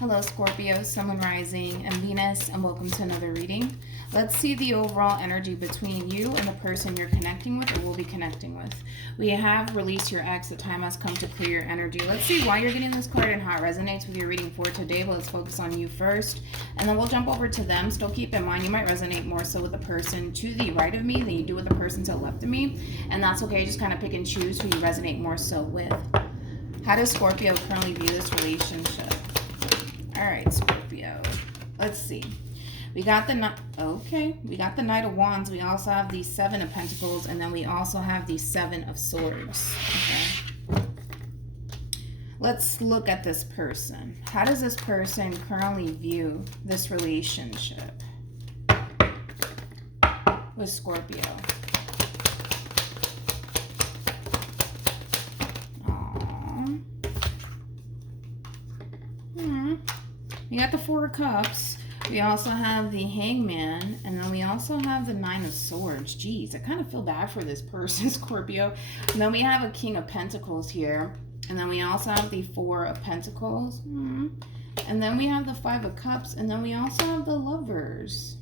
Hello, Scorpio, Sun, Moon, Rising, and Venus, and welcome to another reading. Let's see the overall energy between you and the person you're connecting with or will be connecting with. We have released your ex. The time has come to clear your energy. Let's see why you're getting this card and how it resonates with your reading for today, but let's focus on you first, and then we'll jump over to them. Still keep in mind, you might resonate more so with the person to the right of me than you do with the person to the left of me, and that's okay. Just kind of pick and choose who you resonate more so with. How does Scorpio currently view this relationship? All right, Scorpio. Let's see. We got the Knight of Wands. We also have the Seven of Pentacles, and then we also have the Seven of Swords. Okay. Let's look at this person. How does this person currently view this relationship with Scorpio? We got the Four of Cups. We also have the Hangman, and then we also have the Nine of Swords. Jeez, I kind of feel bad for this person, Scorpio. And then we have a King of Pentacles here, and then we also have the Four of Pentacles. And then we have the Five of Cups, and then we also have the Lovers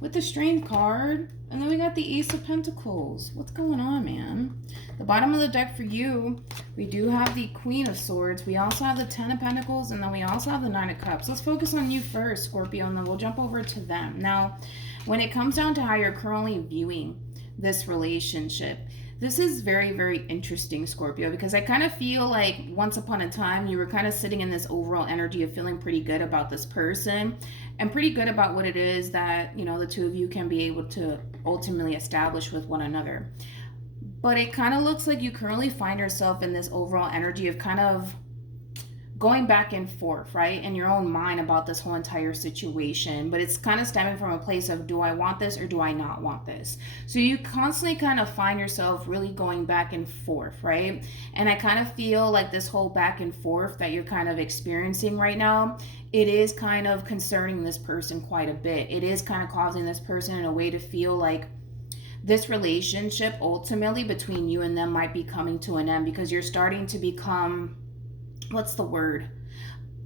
with the Strength card, and then we got the Ace of Pentacles. What's going on, man? The bottom of the deck for you, we do have the Queen of Swords. We also have the Ten of Pentacles, and then we also have the Nine of Cups. Let's focus on you first, Scorpio, and then we'll jump over to them. Now, when it comes down to how you're currently viewing this relationship, this is very, very interesting, Scorpio, because I kind of feel like once upon a time you were kind of sitting in this overall energy of feeling pretty good about this person and pretty good about what it is that, you know, the two of you can be able to ultimately establish with one another. But it kind of looks like you currently find yourself in this overall energy of kind of going back and forth, right, in your own mind about this whole entire situation. But it's kind of stemming from a place of, do I want this or do I not want this? So you constantly kind of find yourself really going back and forth, right? And I kind of feel like this whole back and forth that you're kind of experiencing right now, it is kind of concerning this person quite a bit. It is kind of causing this person in a way to feel like this relationship ultimately between you and them might be coming to an end, because you're starting to become, what's the word,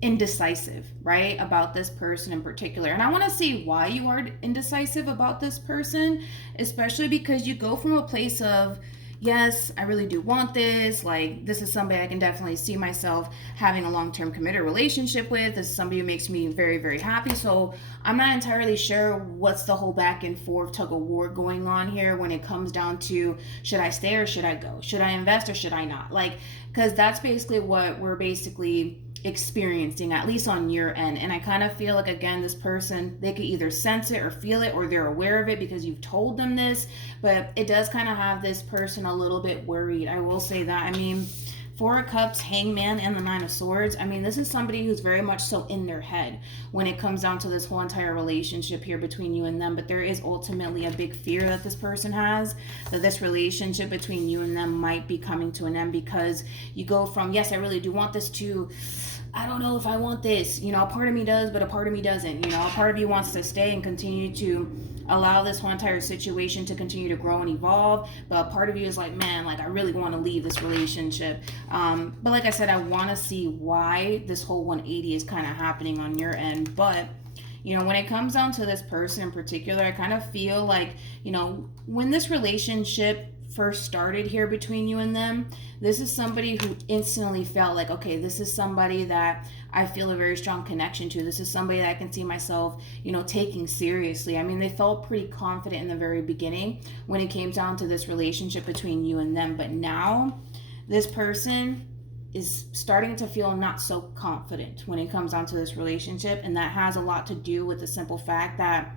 indecisive, right, about this person in particular. And I want to see why you are indecisive about this person, especially because you go from a place of, yes, I really do want this. Like, this is somebody I can definitely see myself having a long-term committed relationship with. This is somebody who makes me very, very happy. So I'm not entirely sure what's the whole back and forth tug of war going on here when it comes down to, should I stay or should I go? Should I invest or should I not? Like, because that's basically what we're basically experiencing, at least on your end. And I kind of feel like, again, this person, they could either sense it or feel it, or they're aware of it because you've told them this, but it does kind of have this person a little bit worried. I will say that. I mean, Four of Cups, Hangman, and the Nine of Swords. I mean, this is somebody who's very much so in their head when it comes down to this whole entire relationship here between you and them. But there is ultimately a big fear that this person has, that this relationship between you and them might be coming to an end, because you go from, yes, I really do want this, to, I don't know if I want this. You know, a part of me does, but a part of me doesn't. You know, a part of you wants to stay and continue to allow this whole entire situation to continue to grow and evolve, but a part of you is like, man, like, I really want to leave this relationship. But like I said, I want to see why this whole 180 is kind of happening on your end. But you know, when it comes down to this person in particular, I kind of feel like, you know, when this relationship first started here between you and them, this is somebody who instantly felt like, okay, this is somebody that I feel a very strong connection to. This is somebody that I can see myself, you know, taking seriously. I mean, they felt pretty confident in the very beginning when it came down to this relationship between you and them. But now this person is starting to feel not so confident when it comes down to this relationship. And that has a lot to do with the simple fact that,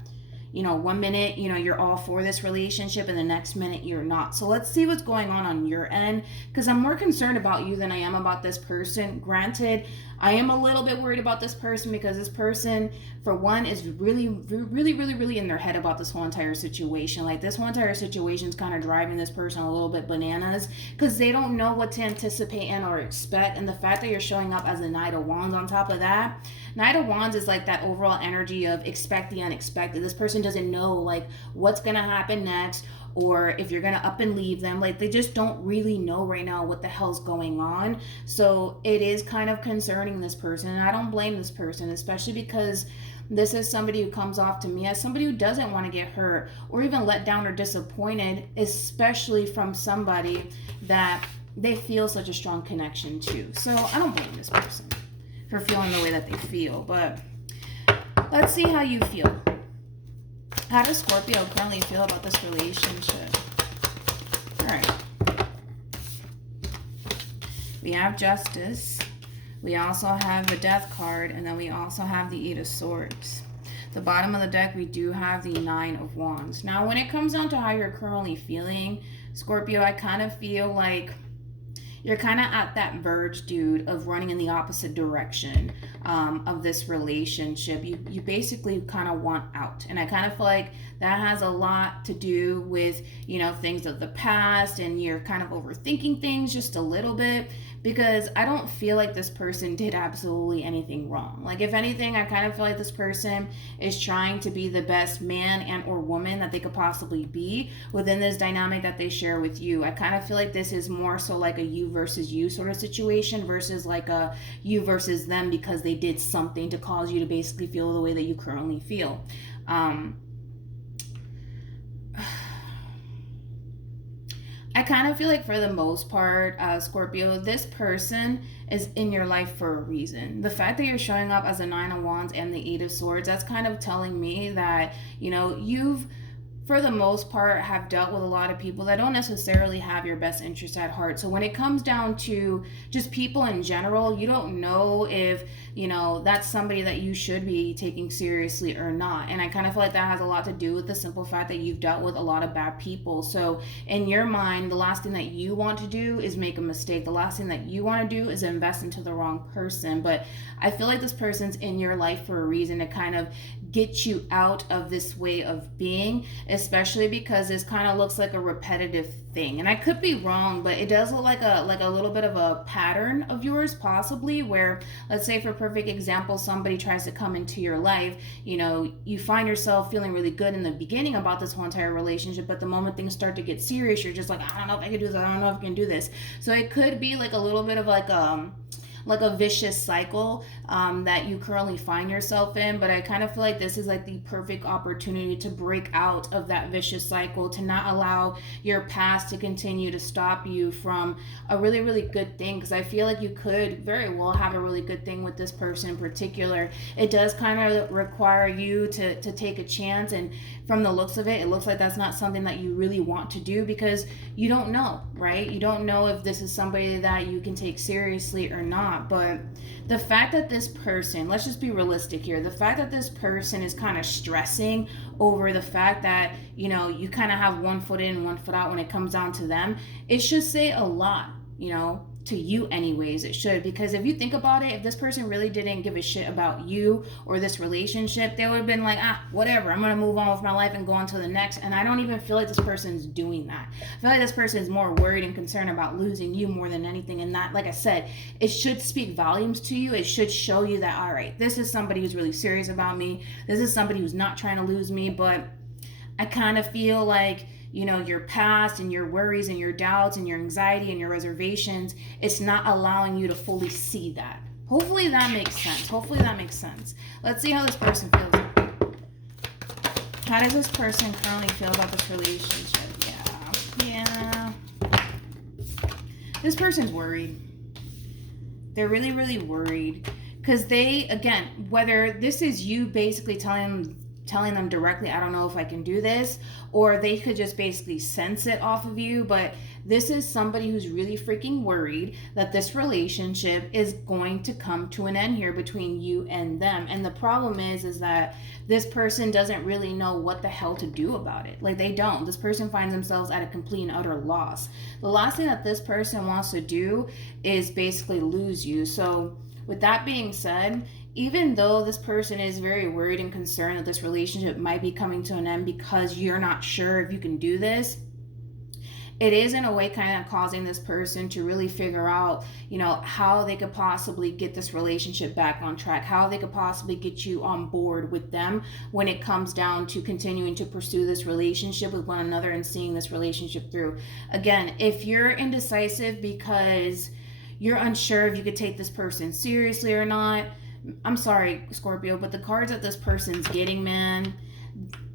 you know, one minute, you know, you're all for this relationship and the next minute you're not. So let's see what's going on your end, because I'm more concerned about you than I am about this person. Granted, I am a little bit worried about this person because this person, for one, is really in their head about this whole entire situation. Like, this whole entire situation is kind of driving this person a little bit bananas because they don't know what to anticipate and or expect. And the fact that you're showing up as a Knight of Wands on top of that, Knight of Wands is like that overall energy of expect the unexpected. This person doesn't know like what's gonna happen next, or if you're gonna up and leave them. Like, they just don't really know right now what the hell's going on. So it is kind of concerning this person, and I don't blame this person, especially because this is somebody who comes off to me as somebody who doesn't want to get hurt or even let down or disappointed, especially from somebody that they feel such a strong connection to. So I don't blame this person for feeling the way that they feel. But let's see how you feel. How does Scorpio currently feel about this relationship? All right. We have Justice. We also have the Death card, and then we also have the Eight of Swords. The bottom of the deck, we do have the Nine of Wands. Now, when it comes down to how you're currently feeling, Scorpio, I kind of feel like you're kind of at that verge, dude, of running in the opposite direction of this relationship. You basically kind of want out. And I kind of feel like that has a lot to do with, you know, things of the past, and you're kind of overthinking things just a little bit, because I don't feel like this person did absolutely anything wrong. Like, if anything, I kind of feel like this person is trying to be the best man and or woman that they could possibly be within this dynamic that they share with you. I kind of feel like this is more so like a you versus you sort of situation versus like a you versus them because they did something to cause you to basically feel the way that you currently feel. I kind of feel like for the most part, Scorpio, this person is in your life for a reason. The fact that you're showing up as a Nine of Wands and the Eight of Swords, that's kind of telling me that, you know, you've, for the most part, have dealt with a lot of people that don't necessarily have your best interest at heart. So when it comes down to just people in general, you don't know if, you know, that's somebody that you should be taking seriously or not. And I kind of feel like that has a lot to do with the simple fact that you've dealt with a lot of bad people. So in your mind, the last thing that you want to do is make a mistake. The last thing that you want to do is invest into the wrong person. But I feel like this person's in your life for a reason, to kind of get you out of this way of being, especially because this kind of looks like a repetitive thing. And I could be wrong, but it does look like a little bit of a pattern of yours, possibly, where, let's say, for perfect example, somebody tries to come into your life, you know, you find yourself feeling really good in the beginning about this whole entire relationship, but the moment things start to get serious, you're just like, I don't know if I can do this, I don't know if I can do this. So it could be like a little bit of like a vicious cycle that you currently find yourself in. But I kind of feel like this is like the perfect opportunity to break out of that vicious cycle, to not allow your past to continue to stop you from a really, really good thing. Because I feel like you could very well have a really good thing with this person in particular. It does kind of require you to take a chance, and from the looks of it, it looks like that's not something that you really want to do, because you don't know, right? You don't know if this is somebody that you can take seriously or not. But the fact that this person, let's just be realistic here, the fact that this person is kind of stressing over the fact that, you know, you kind of have one foot in, one foot out when it comes down to them, it should say a lot, you know, to you anyways. It should, because if you think about it, if this person really didn't give a shit about you or this relationship, they would have been like, whatever, I'm gonna move on with my life and go on to the next. And I don't even feel like this person's doing that. I feel like this person is more worried and concerned about losing you more than anything. And that, like I said, it should speak volumes to you. It should show you that, all right, this is somebody who's really serious about me. This is somebody who's not trying to lose me. But I kind of feel like, you know, your past and your worries and your doubts and your anxiety and your reservations, it's not allowing you to fully see that. Hopefully that makes sense. Let's see how this person feels. How does this person currently feel about this relationship? Yeah. This person's worried. They're really, really worried. Because they, again, whether this is you basically telling them directly, I don't know if I can do this, or they could just basically sense it off of you, but this is somebody who's really freaking worried that this relationship is going to come to an end here between you and them. And the problem is that this person doesn't really know what the hell to do about it. Like, they don't. This person finds themselves at a complete and utter loss. The last thing that this person wants to do is basically lose you. So with that being said, even though this person is very worried and concerned that this relationship might be coming to an end because you're not sure if you can do this, it is in a way kind of causing this person to really figure out, you know, how they could possibly get this relationship back on track, how they could possibly get you on board with them when it comes down to continuing to pursue this relationship with one another and seeing this relationship through. Again, if you're indecisive because you're unsure if you could take this person seriously or not, I'm sorry, Scorpio, but the cards that this person's getting, man,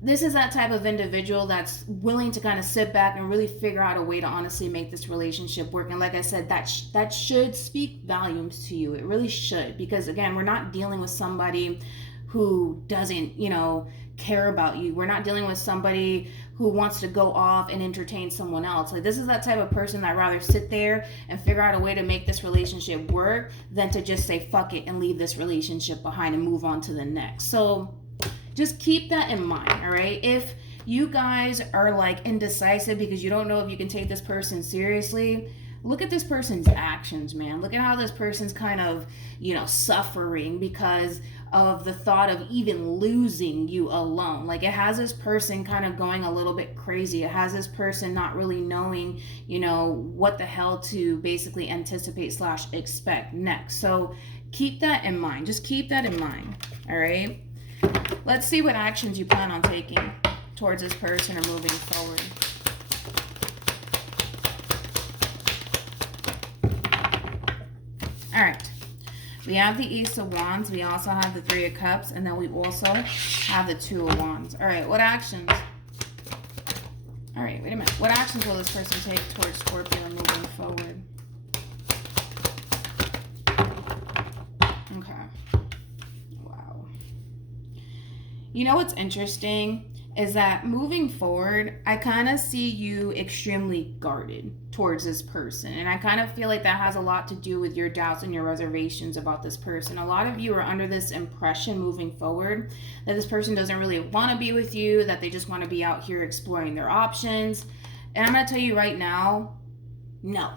this is that type of individual that's willing to kind of sit back and really figure out a way to honestly make this relationship work. And like I said, that should speak volumes to you. It really should, because again, we're not dealing with somebody who doesn't, you know, care about you. We're not dealing with somebody who wants to go off and entertain someone else. Like, this is that type of person that rather sit there and figure out a way to make this relationship work than to just say fuck it and leave this relationship behind and move on to the next. So just keep that in mind, all right? If you guys are like indecisive because you don't know if you can take this person seriously, look at this person's actions, man. Look at how this person's kind of, you know, suffering because of the thought of even losing you alone. Like, it has this person kind of going a little bit crazy. It has this person not really knowing, you know, what the hell to basically anticipate / expect next. So keep that in mind. Just keep that in mind, all right? Let's see what actions you plan on taking towards this person or moving forward. All right. We have the Ace of Wands. We also have the Three of Cups. And then we also have the Two of Wands. All right. What actions? All right. Wait a minute. What actions will this person take towards Scorpio moving forward? Okay. Wow. You know what's interesting is that moving forward, I kind of see you extremely guarded towards this person. And I kind of feel like that has a lot to do with your doubts and your reservations about this person. A lot of you are under this impression moving forward that this person doesn't really want to be with you, that they just want to be out here exploring their options. And I'm going to tell you right now, no.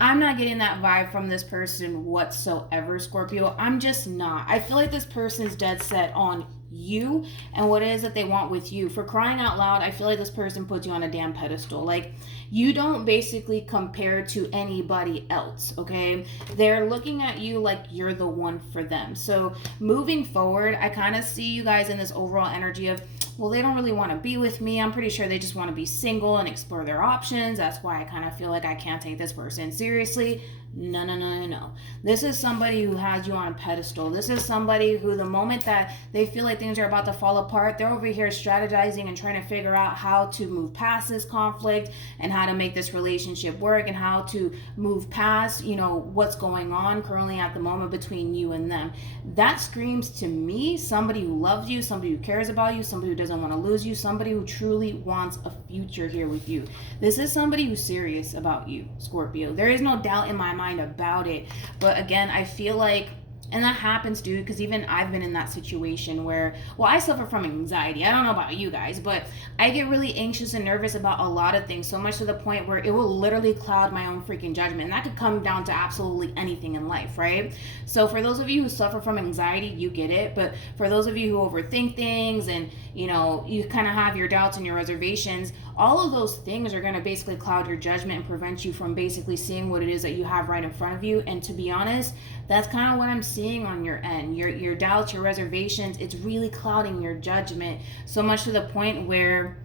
I'm not getting that vibe from this person whatsoever, Scorpio. I'm just not. I feel like this person's dead set on you and what it is that they want with you. For crying out loud, I feel like this person puts you on a damn pedestal. Like, you don't basically compare to anybody else, okay? They're looking at you like you're the one for them. So moving forward, I kind of see you guys in this overall energy of, well, they don't really want to be with me. I'm pretty sure they just want to be single and explore their options. That's why I kind of feel like I can't take this person seriously. No. This is somebody who has you on a pedestal. This is somebody who, the moment that they feel like things are about to fall apart, they're over here strategizing and trying to figure out how to move past this conflict and how to make this relationship work and how to move past, you know, what's going on currently at the moment between you and them. That screams to me somebody who loves you, somebody who cares about you, somebody who doesn't want to lose you, somebody who truly wants a future here with you. This is somebody who's serious about you, Scorpio. There is no doubt in my mind about it. But again, I feel like, and that happens, dude, because even I've been in that situation where, well, I suffer from anxiety. I don't know about you guys, but I get really anxious and nervous about a lot of things, so much to the point where it will literally cloud my own freaking judgment. And that could come down to absolutely anything in life, right? So for those of you who suffer from anxiety, you get it. But for those of you who overthink things and, you know, you kind of have your doubts and your reservations, all of those things are going to basically cloud your judgment and prevent you from basically seeing what it is that you have right in front of you. And to be honest, that's kind of what I'm seeing on your end. Your doubts, your reservations, it's really clouding your judgment, so much to the point where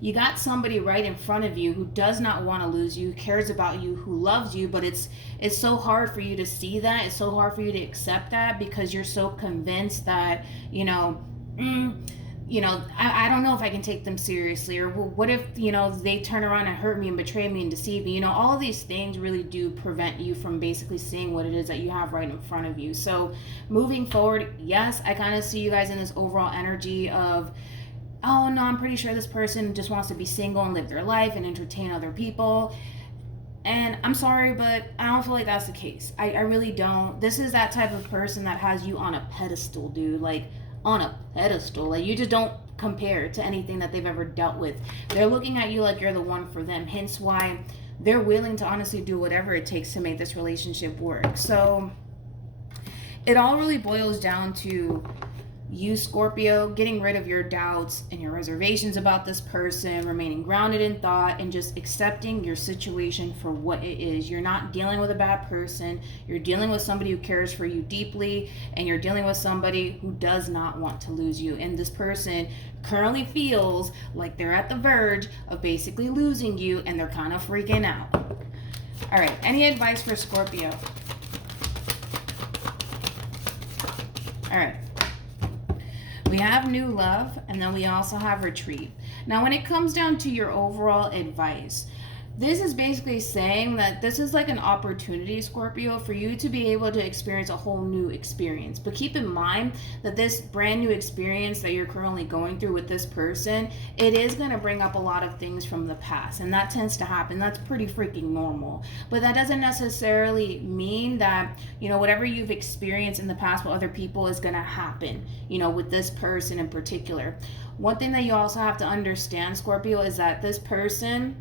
you got somebody right in front of you who does not want to lose you, who cares about you, who loves you, but it's so hard for you to see that. It's so hard for you to accept that because you're so convinced that, I don't know if I can take them seriously, or well, what if, they turn around and hurt me and betray me and deceive me. All of these things really do prevent you from basically seeing what it is that you have right in front of you. So moving forward, yes, I kind of see you guys in this overall energy of, oh no, I'm pretty sure this person just wants to be single and live their life and entertain other people. And I'm sorry, but I don't feel like that's the case. I really don't. This is that type of person that has you on a pedestal, dude. Like, on a pedestal. Like, you just don't compare to anything that they've ever dealt with. They're looking at you like you're the one for them. Hence why they're willing to honestly do whatever it takes to make this relationship work. So it all really boils down to, you, Scorpio, getting rid of your doubts and your reservations about this person, remaining grounded in thought, and just accepting your situation for what it is. You're not dealing with a bad person. You're dealing with somebody who cares for you deeply, and you're dealing with somebody who does not want to lose you. And this person currently feels like they're at the verge of basically losing you, and they're kind of freaking out. All right, any advice for Scorpio? All right. We have new love, and then we also have retreat. Now, when it comes down to your overall advice, this is basically saying that this is like an opportunity, Scorpio, for you to be able to experience a whole new experience. But keep in mind that this brand new experience that you're currently going through with this person, it is going to bring up a lot of things from the past. And that tends to happen. That's pretty freaking normal. But that doesn't necessarily mean that, you know, whatever you've experienced in the past with other people is going to happen, you know, with this person in particular. One thing that you also have to understand, Scorpio, is that this person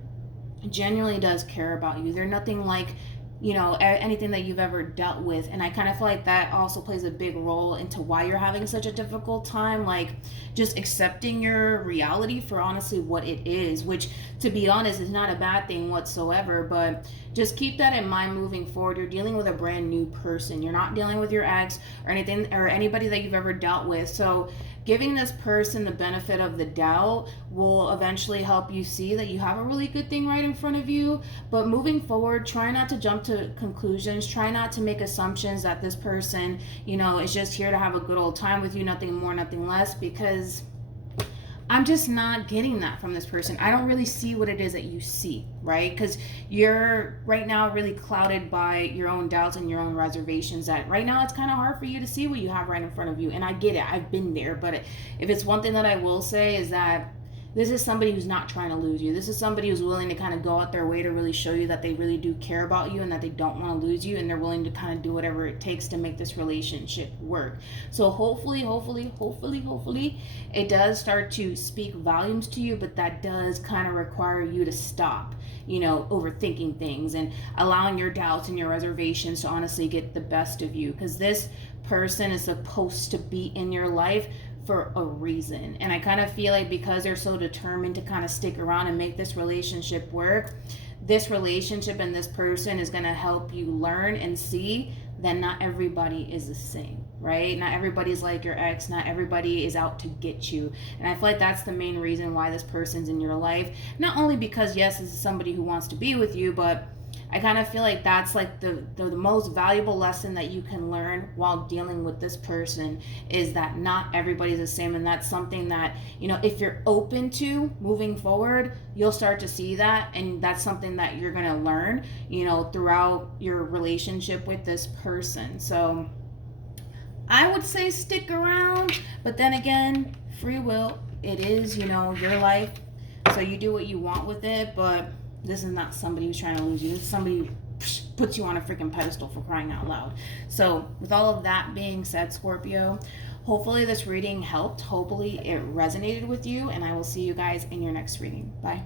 genuinely does care about you. They're nothing like, you know, anything that you've ever dealt with. And I kind of feel like that also plays a big role into why you're having such a difficult time, like just accepting your reality for honestly what it is, which, to be honest, is not a bad thing whatsoever. But just keep that in mind moving forward. You're dealing with a brand new person. You're not dealing with your ex or anything or anybody that you've ever dealt with. So giving this person the benefit of the doubt will eventually help you see that you have a really good thing right in front of you. But moving forward, try not to jump to conclusions. Try not to make assumptions that this person, you know, is just here to have a good old time with you, nothing more, nothing less, because I'm just not getting that from this person. I don't really see what it is that you see, right? Because you're right now really clouded by your own doubts and your own reservations that right now it's kind of hard for you to see what you have right in front of you. And I get it. I've been there. But if it's one thing that I will say is that this is somebody who's not trying to lose you. This is somebody who's willing to kind of go out their way to really show you that they really do care about you and that they don't want to lose you, and they're willing to kind of do whatever it takes to make this relationship work. So hopefully, it does start to speak volumes to you, but that does kind of require you to stop, you know, overthinking things and allowing your doubts and your reservations to honestly get the best of you, because this person is supposed to be in your life for a reason. And I kind of feel like because they're so determined to kind of stick around and make this relationship work, this relationship and this person is going to help you learn and see that not everybody is the same, right? Not everybody's like your ex. Not everybody is out to get you. And I feel like that's the main reason why this person's in your life. Not only because, yes, this is somebody who wants to be with you, but I kind of feel like that's like the most valuable lesson that you can learn while dealing with this person, is that not everybody's the same. And that's something that, you know, if you're open to moving forward, you'll start to see that. And that's something that you're going to learn, you know, throughout your relationship with this person. So I would say stick around, but then again, free will. It is, you know, your life. So you do what you want with it, but this is not somebody who's trying to lose you. This is somebody who puts you on a freaking pedestal, for crying out loud. So with all of that being said, Scorpio, hopefully this reading helped. Hopefully it resonated with you, and I will see you guys in your next reading. Bye.